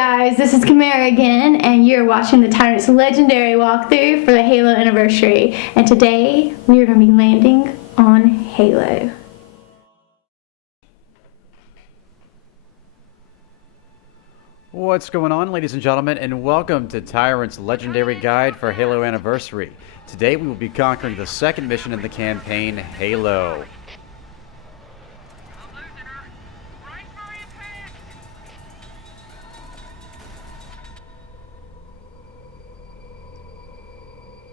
guys, this is Chimera again, and you're watching the Tyrant's legendary walkthrough for the Halo anniversary. And today, we are going to be landing on Halo. What's going on, ladies and gentlemen, and welcome to Tyrant's legendary guide for Halo Anniversary. Today we will be conquering the second mission in the campaign, Halo.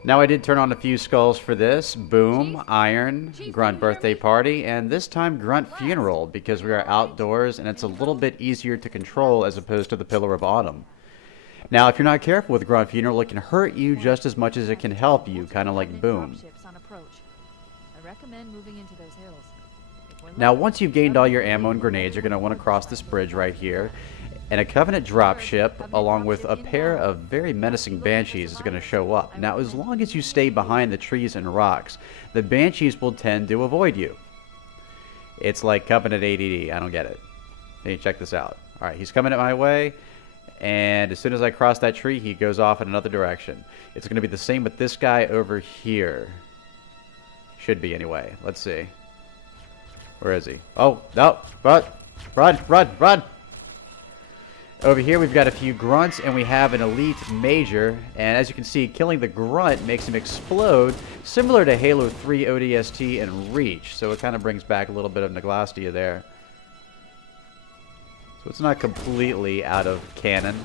Now I did turn on a few skulls for this. Boom, Iron, Grunt birthday party, and this time Grunt funeral, because we are outdoors and it's a little bit easier to control as opposed to the Pillar of Autumn. Now if you're not careful with Grunt funeral, it can hurt you just as much as it can help you, kind of like Boom. Now once you've gained all your ammo and grenades, you're going to want to cross this bridge right here. And a Covenant dropship, along with a pair of very menacing Banshees, is going to show up. Now, as long as you stay behind the trees and rocks, the Banshees will tend to avoid you. It's like Covenant ADD. I don't get it. Hey, check this out. All right, he's coming at my way, and as soon as I cross that tree, he goes off in another direction. It's going to be the same with this guy over here. Should be, anyway. Let's see. Where is he? Oh, no. Run! Run! Run! Run! Over here we've got a few grunts and we have an elite major, and as you can see, killing the grunt makes him explode, similar to Halo 3 ODST and Reach, so it kind of brings back a little bit of Naglastia there. So it's not completely out of canon.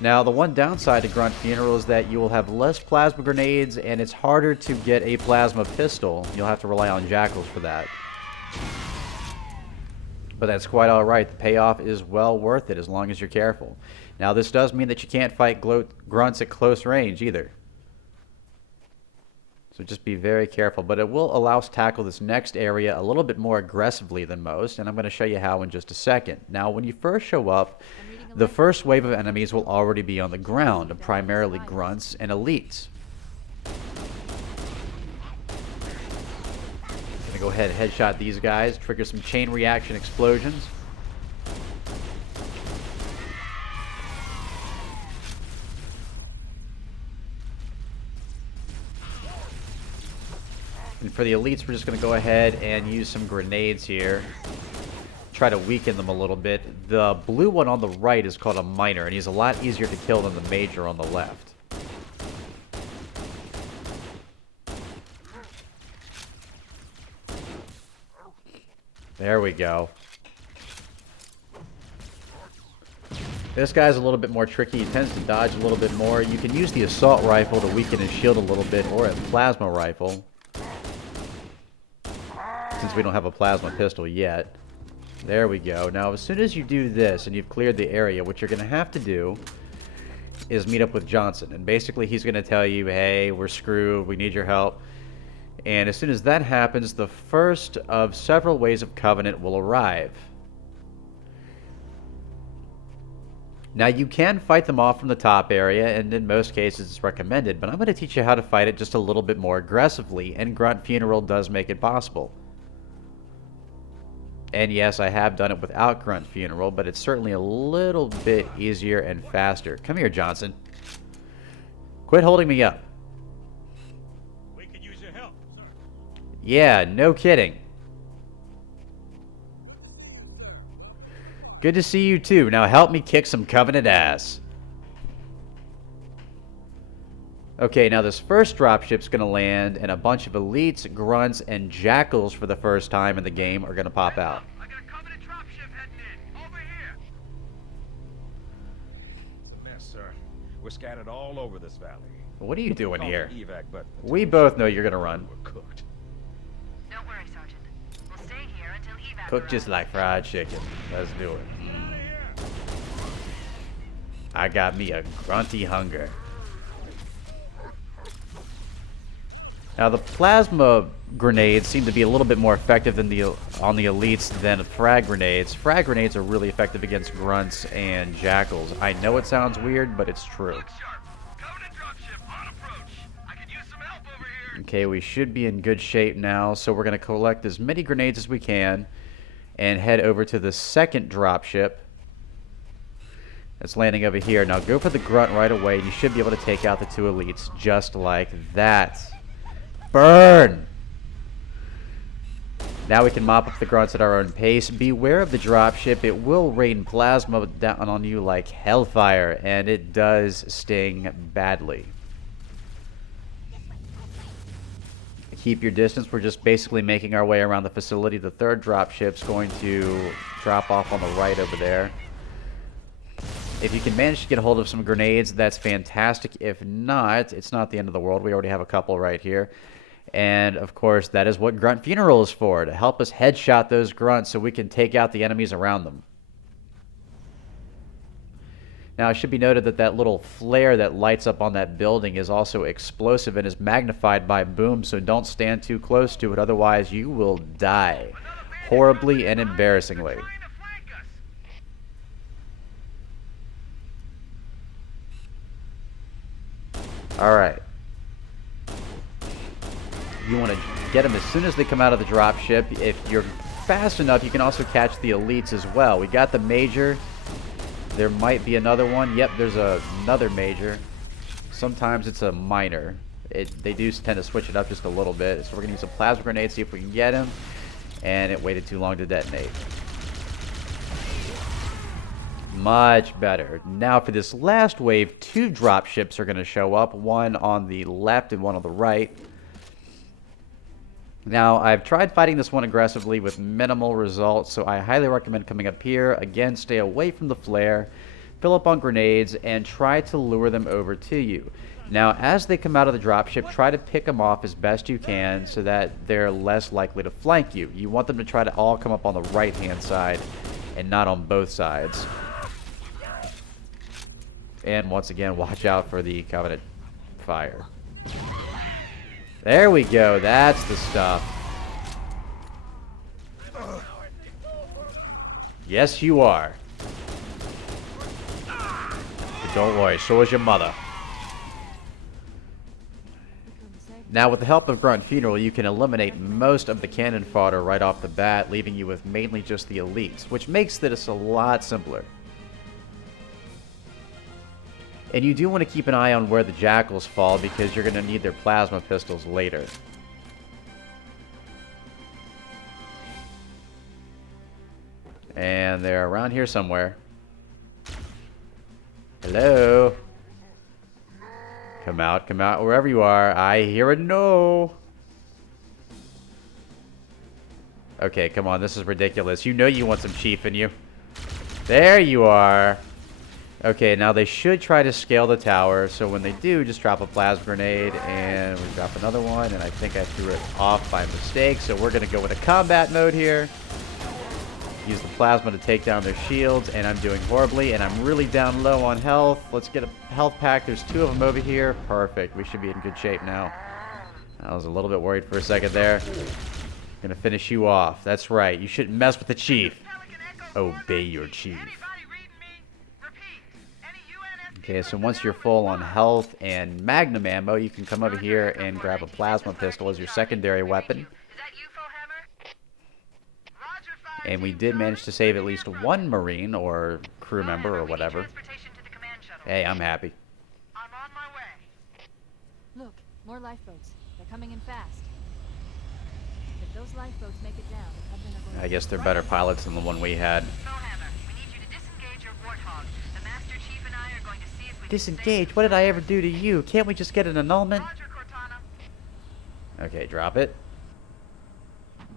Now the one downside to Grunt Funeral is that you will have less plasma grenades and it's harder to get a plasma pistol. You'll have to rely on jackals for that. But that's quite alright. The payoff is well worth it as long as you're careful. Now this does mean that you can't fight grunts at close range either. So just be very careful. But it will allow us to tackle this next area a little bit more aggressively than most. And I'm going to show you how in just a second. Now when you first show up, the first wave of enemies will already be on the ground. Primarily grunts and elites. Go ahead and headshot these guys, trigger some chain reaction explosions. And for the elites, we're just going to go ahead and use some grenades here. Try to weaken them a little bit. The blue one on the right is called a miner, and he's a lot easier to kill than the major on the left. There we go. This guy's a little bit more tricky. He tends to dodge a little bit more. You can use the assault rifle to weaken his shield a little bit, or a plasma rifle. Since we don't have a plasma pistol yet. There we go. Now, as soon as you do this and you've cleared the area, what you're going to have to do is meet up with Johnson. And basically, he's going to tell you, hey, we're screwed. We need your help. And as soon as that happens, the first of several waves of Covenant will arrive. Now you can fight them off from the top area, and in most cases it's recommended, but I'm going to teach you how to fight it just a little bit more aggressively, and Grunt Funeral does make it possible. And yes, I have done it without Grunt Funeral, but it's certainly a little bit easier and faster. Come here, Johnson. Quit holding me up. Yeah, no kidding. Good to see you too. Now help me kick some Covenant ass. Okay, now this first dropship's going to land, and a bunch of elites, grunts, and jackals for the first time in the game are going to pop out. I got a Covenant dropship heading in. Over here. It's a mess, sir. We're scattered all over this valley. What are you doing here? Evac, but We both know you're going to run. we're cooked. Don't worry, Sergeant. We'll stay here until evac Cook just like fried chicken. Let's do it. I got me a grunty hunger. Now the plasma grenades seem to be a little bit more effective than on the elites than frag grenades. Frag grenades are really effective against grunts and jackals. I know it sounds weird, but it's true. Okay, we should be in good shape now, so we're going to collect as many grenades as we can and head over to the second dropship. It's landing over here. Now go for the Grunt right away, and you should be able to take out the 2 elites just like that. Burn! Now we can mop up the Grunts at our own pace. Beware of the dropship. It will rain plasma down on you like hellfire, and it does sting badly. Keep your distance. We're just basically making our way around the facility. The 3rd dropship's going to drop off on the right over there. If you can manage to get a hold of some grenades, that's fantastic. If not, it's not the end of the world. We already have a couple right here. And, of course, that is what Grunt Funeral is for, to help us headshot those Grunts so we can take out the enemies around them. Now, it should be noted that that little flare that lights up on that building is also explosive and is magnified by boom, so don't stand too close to it, otherwise you will die horribly and embarrassingly. Alright. You want to get them as soon as they come out of the dropship. If you're fast enough, you can also catch the elites as well. We got the major. There might be another one. Yep, there's another major. Sometimes it's a minor. They do tend to switch it up just a little bit. So we're going to use a plasma grenade, see if we can get him. And it waited too long to detonate. Much better. Now for this last wave, 2 dropships are going to show up. One on the left and one on the right. Now, I've tried fighting this one aggressively with minimal results, so I highly recommend coming up here. Again, stay away from the flare, fill up on grenades, and try to lure them over to you. Now, as they come out of the dropship, try to pick them off as best you can so that they're less likely to flank you. You want them to try to all come up on the right-hand side and not on both sides. And once again, watch out for the Covenant fire. There we go. That's the stuff. Yes, you are. But don't worry, so is your mother. Now, with the help of Grunt Funeral, you can eliminate most of the cannon fodder right off the bat, leaving you with mainly just the elites, which makes this a lot simpler. And you do want to keep an eye on where the jackals fall, because you're going to need their plasma pistols later. And they're around here somewhere. Hello? Come out, wherever you are. I hear a no. Okay, come on, this is ridiculous. You know you want some chief in you. There you are. Okay, now they should try to scale the tower, so when they do, just drop a plasma grenade, and we drop another one, and I think I threw it off by mistake, so we're going to go with a combat mode here. Use the plasma to take down their shields, and I'm doing horribly, and I'm really down low on health. Let's get a health pack. There's 2 of them over here. Perfect. We should be in good shape now. I was a little bit worried for a second there. Gonna finish you off. That's right. You shouldn't mess with the chief. Obey your chief. Okay, so once you're full on health and magnum ammo, you can come over here and grab a plasma pistol as your secondary weapon. And we did manage to save at least 1 Marine or crew member or whatever. Hey, I'm happy. I'm on my way. Look, more lifeboats. They're coming in fast. If those lifeboats make it down, the Covenant are going I guess they're better pilots than the one we had. We need you to disengage your warthog. The Master Chief and I are going to see if we can Disengage? What did I ever do to you? Can't we just get an annulment? Roger, Cortana. Okay, drop it.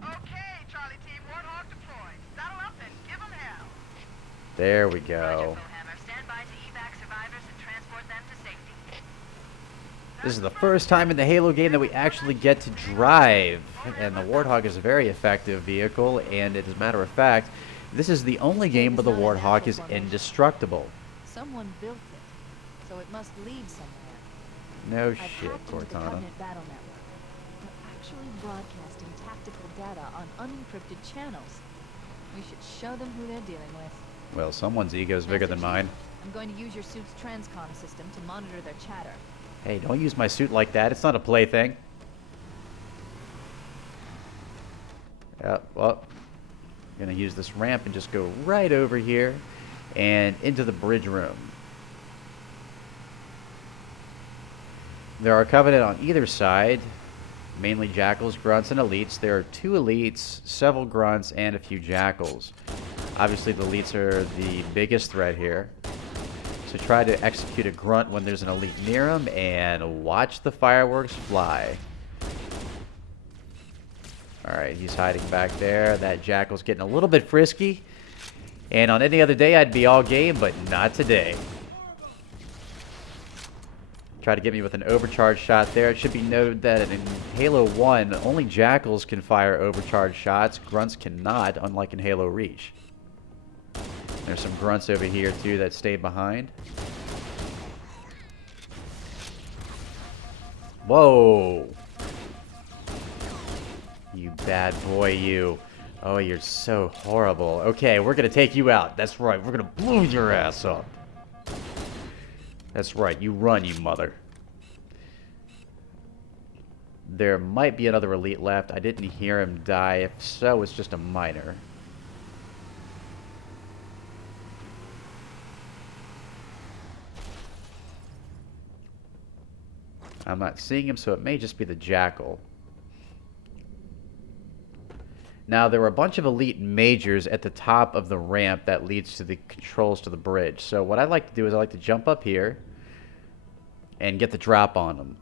Okay, Charlie Team, warthog deployed. Saddle up and give them hell. There we Roger, go. Bowhammer. Stand by to evac survivors and transport them to safety. This is the first time in the Halo game that we actually get to drive, and the Warthog is a very effective vehicle, and as a matter of fact, this is the only game where the Warthog is indestructible. Someone built it, so it must lead somewhere. No I've shit, hacked into the Cortana. Covenant battle network. They're actually broadcasting tactical data on unencrypted channels. We should show them who they're dealing with. Well, someone's ego is bigger than mine. I'm going to use your suit's transcom system to monitor their chatter. Hey, don't use my suit like that. It's not a plaything. Yep, well, I'm gonna use this ramp and just go right over here. and into the bridge room. There are Covenant on either side, mainly Jackals, Grunts, and Elites. There are 2 Elites, several Grunts, and a few Jackals. Obviously, the Elites are the biggest threat here. So try to execute a Grunt when there's an Elite near him, and watch the fireworks fly. Alright, he's hiding back there. That Jackal's getting a little bit frisky. And on any other day, I'd be all game, but not today. Try to get me with an overcharge shot there. It should be noted that in Halo 1, only Jackals can fire overcharge shots. Grunts cannot, unlike in Halo Reach. There's some Grunts over here, too, that stay behind. Whoa! You bad boy, you. Oh, you're so horrible. Okay, we're gonna take you out. That's right, we're gonna blow your ass up. That's right, you run, you mother. There might be another Elite left. I didn't hear him die. If so, it's just a minor. I'm not seeing him, so it may just be the Jackal. Now, there were a bunch of Elite Majors at the top of the ramp that leads to the controls to the bridge. So what I like to do is I like to jump up here and get the drop on them,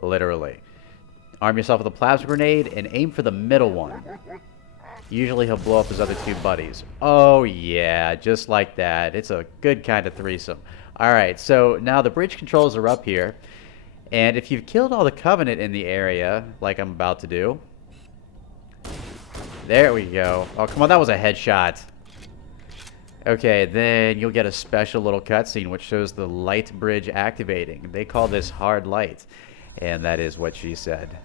literally. Arm yourself with a plasma grenade and aim for the middle one. Usually he'll blow up his other 2 buddies. Oh yeah, just like that. It's a good kind of threesome. Alright, so now the bridge controls are up here. And if you've killed all the Covenant in the area, like I'm about to do... There we go. Oh, come on, that was a headshot. Okay, then you'll get a special little cutscene which shows the light bridge activating. They call this hard light. And that is what she said.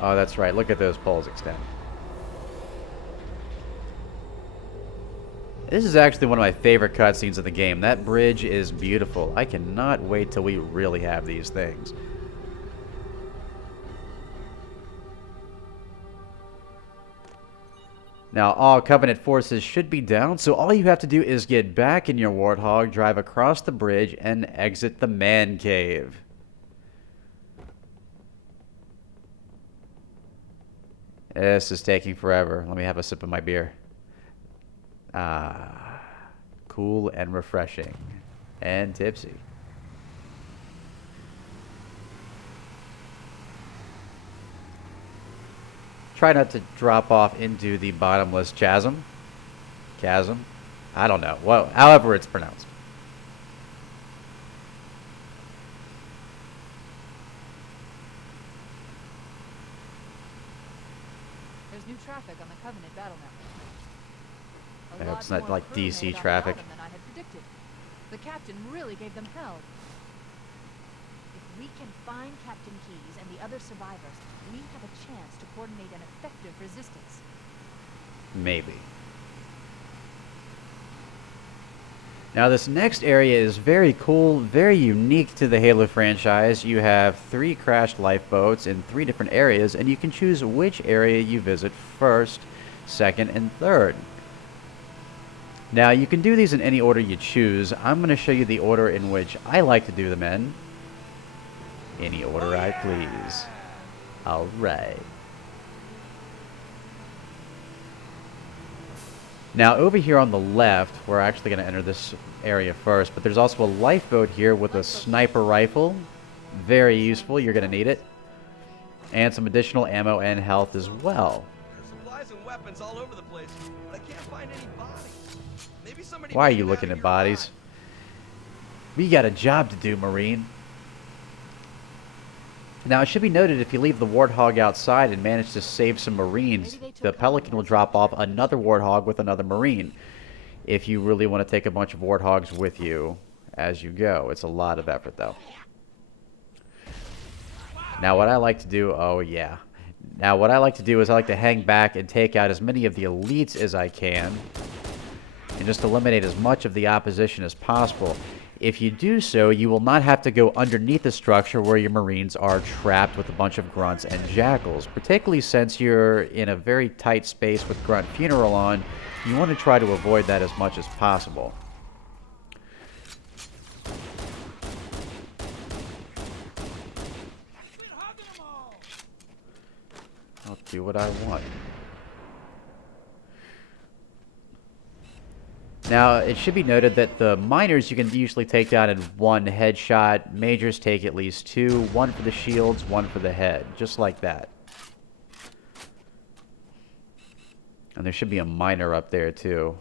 Oh, that's right. Look at those poles extend. This is actually one of my favorite cutscenes of the game. That bridge is beautiful. I cannot wait till we really have these things. Now, all Covenant forces should be down, so all you have to do is get back in your Warthog, drive across the bridge, and exit the man cave. This is taking forever. Let me have a sip of my beer. Ah, cool and refreshing. And tipsy. Try not to drop off into the bottomless chasm. Chasm? I don't know. Well, however it's pronounced. There's new traffic on the Covenant battle network. It's not like DC traffic. Than I had predicted. The captain really gave them hell. If we can find Captain Keyes and the other survivors, we have a chance to coordinate an effective resistance. Maybe. Now this next area is very cool, very unique to the Halo franchise. You have 3 crashed lifeboats in 3 different areas, and you can choose which area you visit first, second, and third. Now you can do these in any order you choose. I'm going to show you the order in which I like to do them in. Any order I please. Alright. Now over here on the left, we're actually going to enter this area first, but there's also a lifeboat here with a sniper rifle. Very useful, you're going to need it. And some additional ammo and health as well. There's supplies and weapons all over the place, but I can't find any bodies. Maybe somebody Why are made you it looking out of at here alive. bodies? We got a job to do, Marine. Now, it should be noted if you leave the Warthog outside and manage to save some Marines, the Pelican will drop off another Warthog with another Marine. If you really want to take a bunch of Warthogs with you as you go. It's a lot of effort, though. Now, what I like to do... Oh, yeah. Now, what I like to do is I like to hang back and take out as many of the elites as I can. And just eliminate as much of the opposition as possible. If you do so, you will not have to go underneath the structure where your Marines are trapped with a bunch of grunts and jackals. Particularly since you're in a very tight space with Grunt Funeral on, you want to try to avoid that as much as possible. I'll do what I want. Now, it should be noted that the miners you can usually take down in one headshot. Majors take at least two. One for the shields, one for the head. Just like that. And there should be a miner up there, too.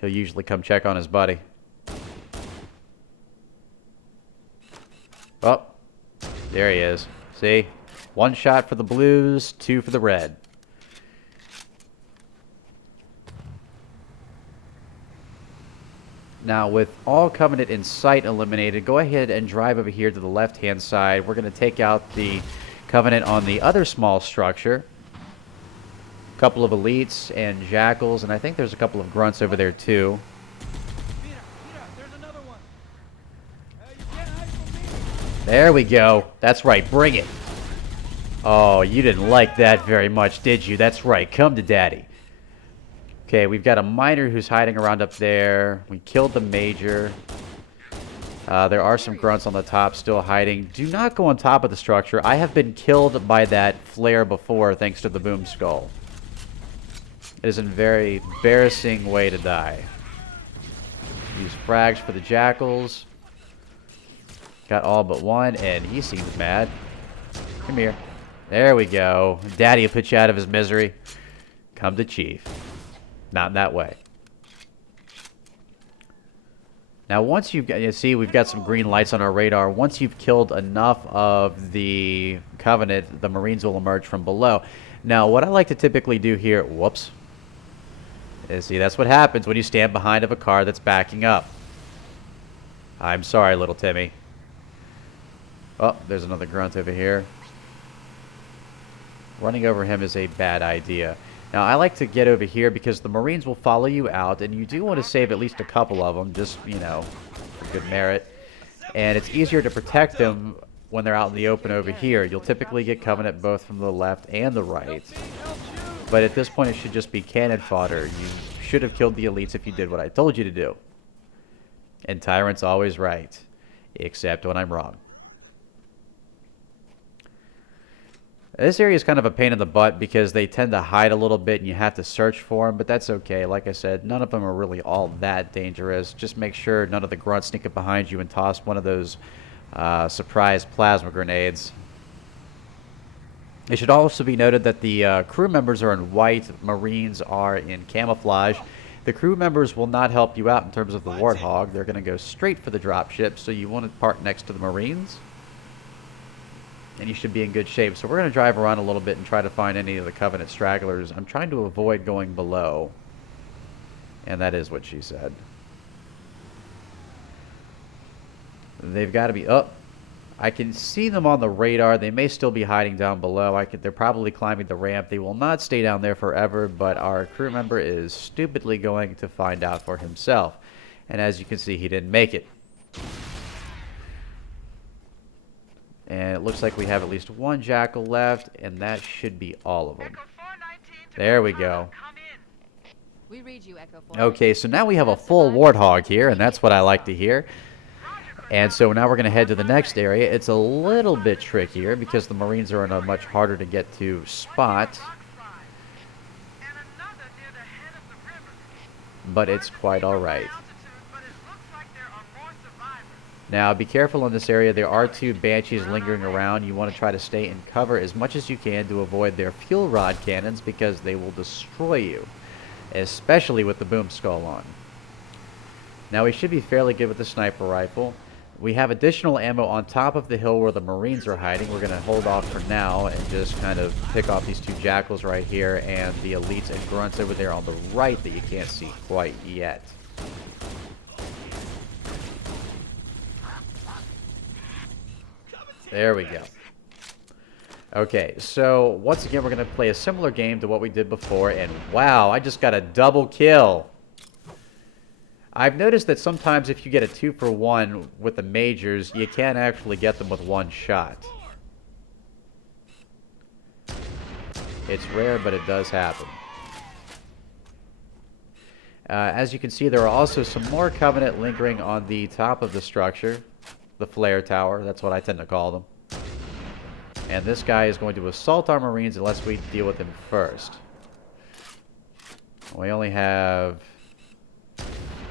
He'll usually come check on his buddy. Oh, there he is. See? One shot for the blues, two for the red. Now, with all Covenant in sight eliminated, go ahead and drive over here to the left-hand side. We're going to take out the Covenant on the other small structure. A couple of elites and jackals, and I think there's a couple of grunts over there, too. There's another one. You can't hide from me. There we go. That's right. Bring it. Oh, you didn't like that very much, did you? That's right. Come to Daddy. Okay, we've got a miner who's hiding around up there. We killed the major. There are some grunts on the top still hiding. Do not go on top of the structure. I have been killed by that flare before thanks to the boom skull. It is a very embarrassing way to die. Use frags for the jackals. Got all but one, and he seems mad. Come here. There we go. Daddy will put you out of his misery. Come to Chief. Not in that way. Now, once you've got, you see, we've got some green lights on our radar. Once you've killed enough of the Covenant, the Marines will emerge from below. Now, what I like to typically do here, whoops. See, that's what happens when you stand behind of a car that's backing up. I'm sorry, little Timmy. Oh, there's another grunt over here. Running over him is a bad idea. Now, I like to get over here because the Marines will follow you out, and you do want to save at least a couple of them, just, you know, for good merit. And it's easier to protect them when they're out in the open over here. You'll typically get Covenant both from the left and the right. But at this point, it should just be cannon fodder. You should have killed the elites if you did what I told you to do. And Tyrant's always right, except when I'm wrong. This area is kind of a pain in the butt because they tend to hide a little bit and you have to search for them, but that's okay. Like I said, none of them are really all that dangerous. Just make sure none of the grunts sneak up behind you and toss one of those surprise plasma grenades. It should also be noted that the crew members are in white, Marines are in camouflage. The crew members will not help you out in terms of the Warthog. They're going to go straight for the dropship, so you want to park next to the Marines. And you should be in good shape. So we're going to drive around a little bit and try to find any of the Covenant stragglers. I'm trying to avoid going below. And that is what she said. They've got to be up. I can see them on the radar. They may still be hiding down below. They're probably climbing the ramp. They will not stay down there forever, but our crew member is stupidly going to find out for himself. And as you can see, he didn't make it. And it looks like we have at least one jackal left, and that should be all of them. There we go. We read you, Echo 4. Okay, so now we have a full Warthog here, and that's what I like to hear. And so now we're going to head to the next area. It's a little bit trickier because the Marines are in a much harder to get to spot. But it's quite alright. Now, be careful in this area. There are two Banshees lingering around. You want to try to stay in cover as much as you can to avoid their fuel rod cannons because they will destroy you, especially with the boom skull on. Now, we should be fairly good with the sniper rifle. We have additional ammo on top of the hill where the Marines are hiding. We're going to hold off for now and just kind of pick off these two jackals right here and the elites and grunts over there on the right that you can't see quite yet. There we go. Okay, so once again we're going to play a similar game to what we did before, and wow, I just got a double kill. I've noticed that sometimes if you get a 2-for-1 with the majors, you can't actually get them with one shot. It's rare, but it does happen. As you can see, there are also some more Covenant lingering on the top of the structure. The flare tower, that's what I tend to call them. And this guy is going to assault our Marines unless we deal with him first. We only have,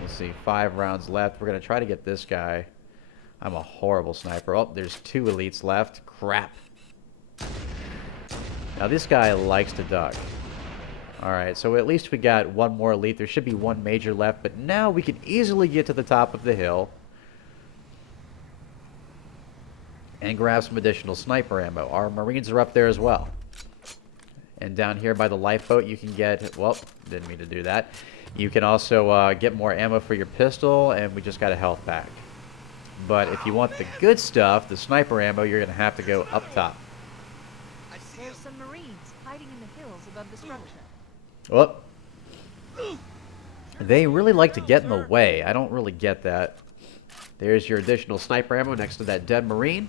let's see, 5 rounds left. We're going to try to get this guy. I'm a horrible sniper. Oh, there's 2 elites left. Crap. Now this guy likes to duck. Alright, so at least we got 1 more elite. There should be 1 major left, but now we can easily get to the top of the hill and grab some additional sniper ammo. Our Marines are up there as well. And down here by the lifeboat you can get, well, didn't mean to do that. You can also get more ammo for your pistol, and we just got a health pack. But if you want the good stuff, the sniper ammo, you're going to have to go up top. There's some Marines hiding in the hills above the structure. Well, they really like to get in the way. I don't really get that. There's your additional sniper ammo next to that dead Marine.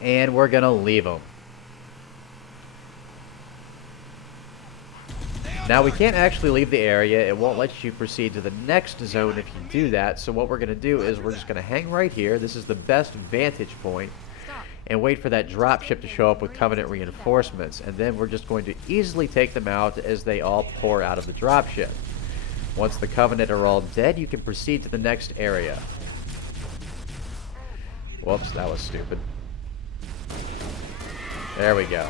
And we're going to leave them. Now, we can't actually leave the area. It won't let you proceed to the next zone if you do that. So what we're going to do is we're just going to hang right here. This is the best vantage point. And wait for that dropship to show up with Covenant reinforcements. And then we're just going to easily take them out as they all pour out of the dropship. Once the Covenant are all dead, you can proceed to the next area. Whoops, that was stupid. There we go.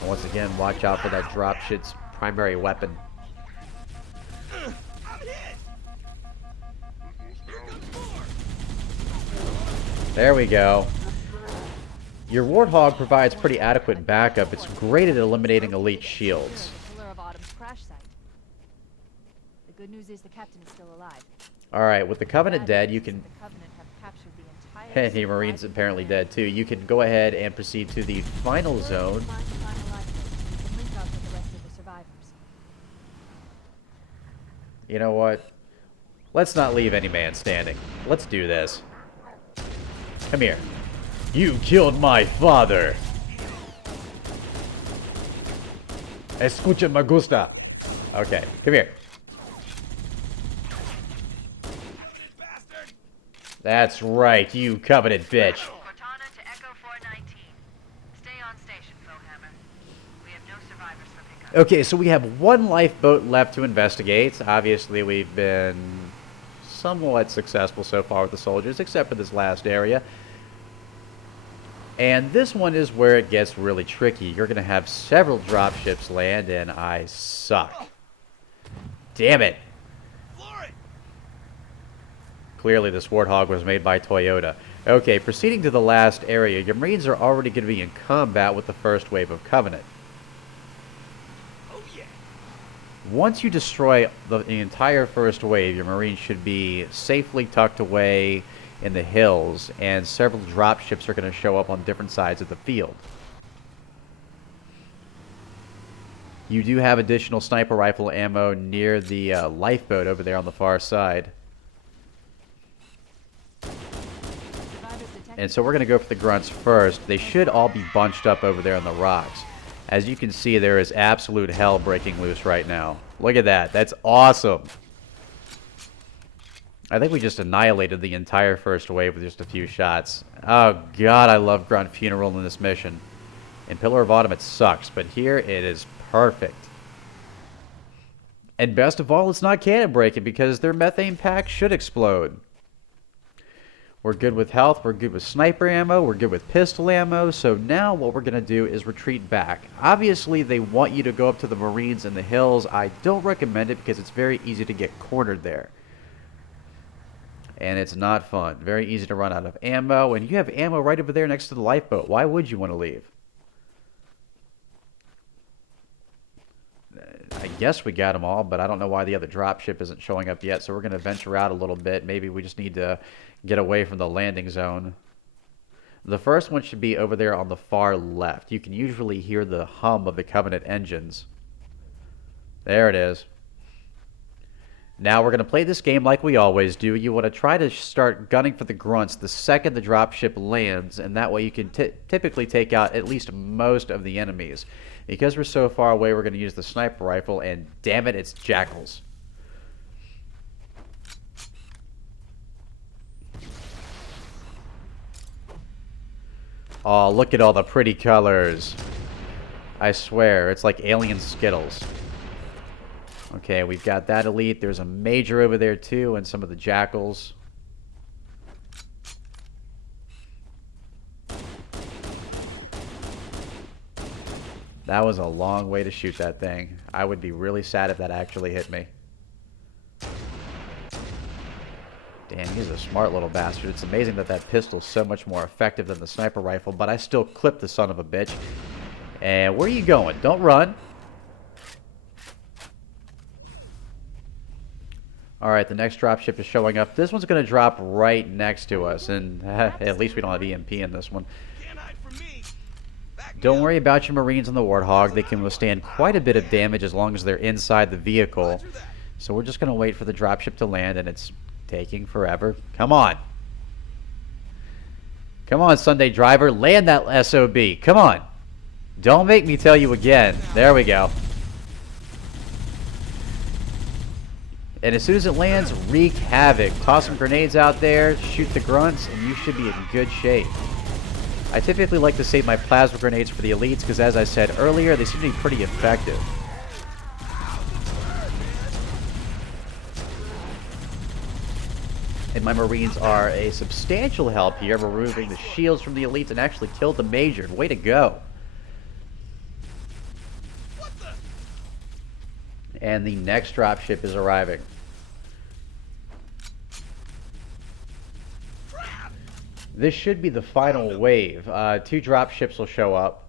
And once again, watch out for that dropship's primary weapon. There we go. Your Warthog provides pretty adequate backup. It's great at eliminating elite shields. Pillar of Autumn's crash site. The good news is the captain is still alive. Alright, with the Covenant dead, you can... The Covenant have captured the entire And the Marine's apparently dead too. You can go ahead and proceed to the final zone. Find the final lifeboat. You can link up with the rest of the survivors. You know what? Let's not leave any man standing. Let's do this. Come here. You killed my father. Escucha me gusta. Okay, come here. That's right, you Covenant bitch. Cortana to Echo 419. Stay on station, Foehammer. We have no survivors for pickup. Okay, so we have 1 lifeboat left to investigate. Obviously, we've been somewhat successful so far with the soldiers, except for this last area. And this one is where it gets really tricky. You're going to have several dropships land, and I suck. Damn it. Clearly, this Warthog was made by Toyota. Okay, proceeding to the last area, your Marines are already going to be in combat with the first wave of Covenant. Once you destroy the entire first wave, your Marines should be safely tucked away in the hills, and several dropships are going to show up on different sides of the field. You do have additional sniper rifle ammo near the lifeboat over there on the far side. And so we're going to go for the grunts first. They should all be bunched up over there on the rocks. As you can see, there is absolute hell breaking loose right now. Look at that. That's awesome. I think we just annihilated the entire first wave with just a few shots. Oh, God, I love Grunt Funeral in this mission. In Pillar of Autumn, it sucks, but here it is perfect. And best of all, it's not cannon breaking because their methane pack should explode. We're good with health, we're good with sniper ammo, we're good with pistol ammo, so now what we're going to do is retreat back. Obviously, they want you to go up to the Marines in the hills. I don't recommend it because it's very easy to get cornered there. And it's not fun. Very easy to run out of ammo, and you have ammo right over there next to the lifeboat. Why would you want to leave? I guess we got them all, but I don't know why the other dropship isn't showing up yet, so we're going to venture out a little bit. Maybe we just need to get away from the landing zone. The first one should be over there on the far left. You can usually hear the hum of the Covenant engines. There it is. Now we're going to play this game like we always do. You want to try to start gunning for the grunts the second the dropship lands, and that way you can typically take out at least most of the enemies. Because we're so far away, we're going to use the sniper rifle, and damn it, it's jackals. Oh, look at all the pretty colors. I swear, it's like alien Skittles. Okay, we've got that elite. There's a major over there too, and some of the jackals. That was a long way to shoot that thing. I would be really sad if that actually hit me. Damn, he's a smart little bastard. It's amazing that that pistol's so much more effective than the sniper rifle, but I still clipped the son of a bitch. And where are you going? Don't run. Alright, the next dropship is showing up. This one's going to drop right next to us, and at least we don't have EMP in this one. Don't worry about your Marines on the Warthog. They can withstand quite a bit of damage as long as they're inside the vehicle. So we're just going to wait for the dropship to land, and it's taking forever. Come on. Come on, Sunday driver. Land that SOB. Come on. Don't make me tell you again. There we go. And as soon as it lands, wreak havoc. Toss some grenades out there, shoot the grunts, and you should be in good shape. I typically like to save my plasma grenades for the elites because, as I said earlier, they seem to be pretty effective. And my Marines are a substantial help here, removing the shields from the elites and actually killed the major. Way to go. And the next dropship is arriving. This should be the final wave. 2 dropships will show up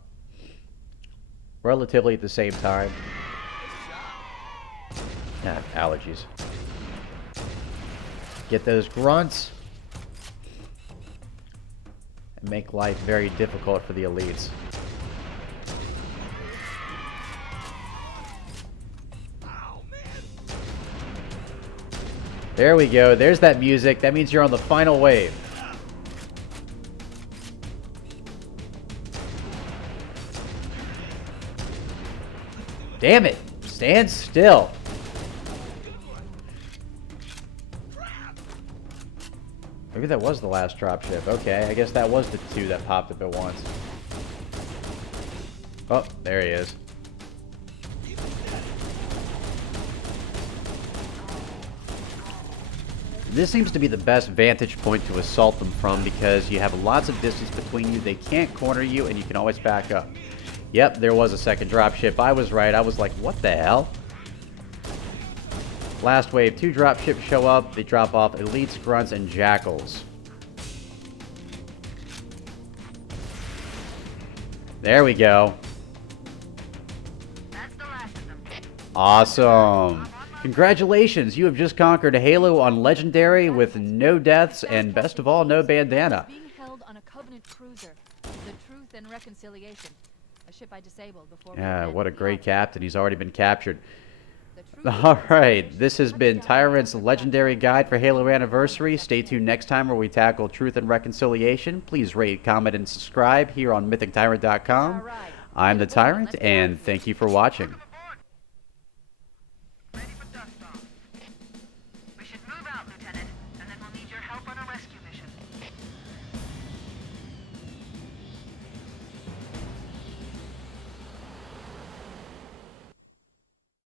relatively at the same time. Allergies. Get those grunts and make life very difficult for the elites. There we go. There's that music. That means you're on the final wave. Damn it. Stand still. Maybe that was the last dropship. Okay, I guess that was the 2 that popped up at once. Oh, there he is. This seems to be the best vantage point to assault them from because you have lots of distance between you. They can't corner you, and you can always back up. Yep, there was a second dropship. I was right. I was like, what the hell? Last wave, 2 dropships show up. They drop off elites, grunts, and jackals. There we go. That's the last of them. Awesome. Congratulations, you have just conquered Halo on Legendary with no deaths and, best of all, no bandana. Being held on a Covenant cruiser, the Truth and Reconciliation, a ship I disabled before. Yeah, what a great captain. He's already been captured. Alright, this has been Tyrant's Legendary Guide for Halo Anniversary. Stay tuned next time where we tackle Truth and Reconciliation. Please rate, comment, and subscribe here on MythicTyrant.com. I'm the Tyrant, and thank you for watching.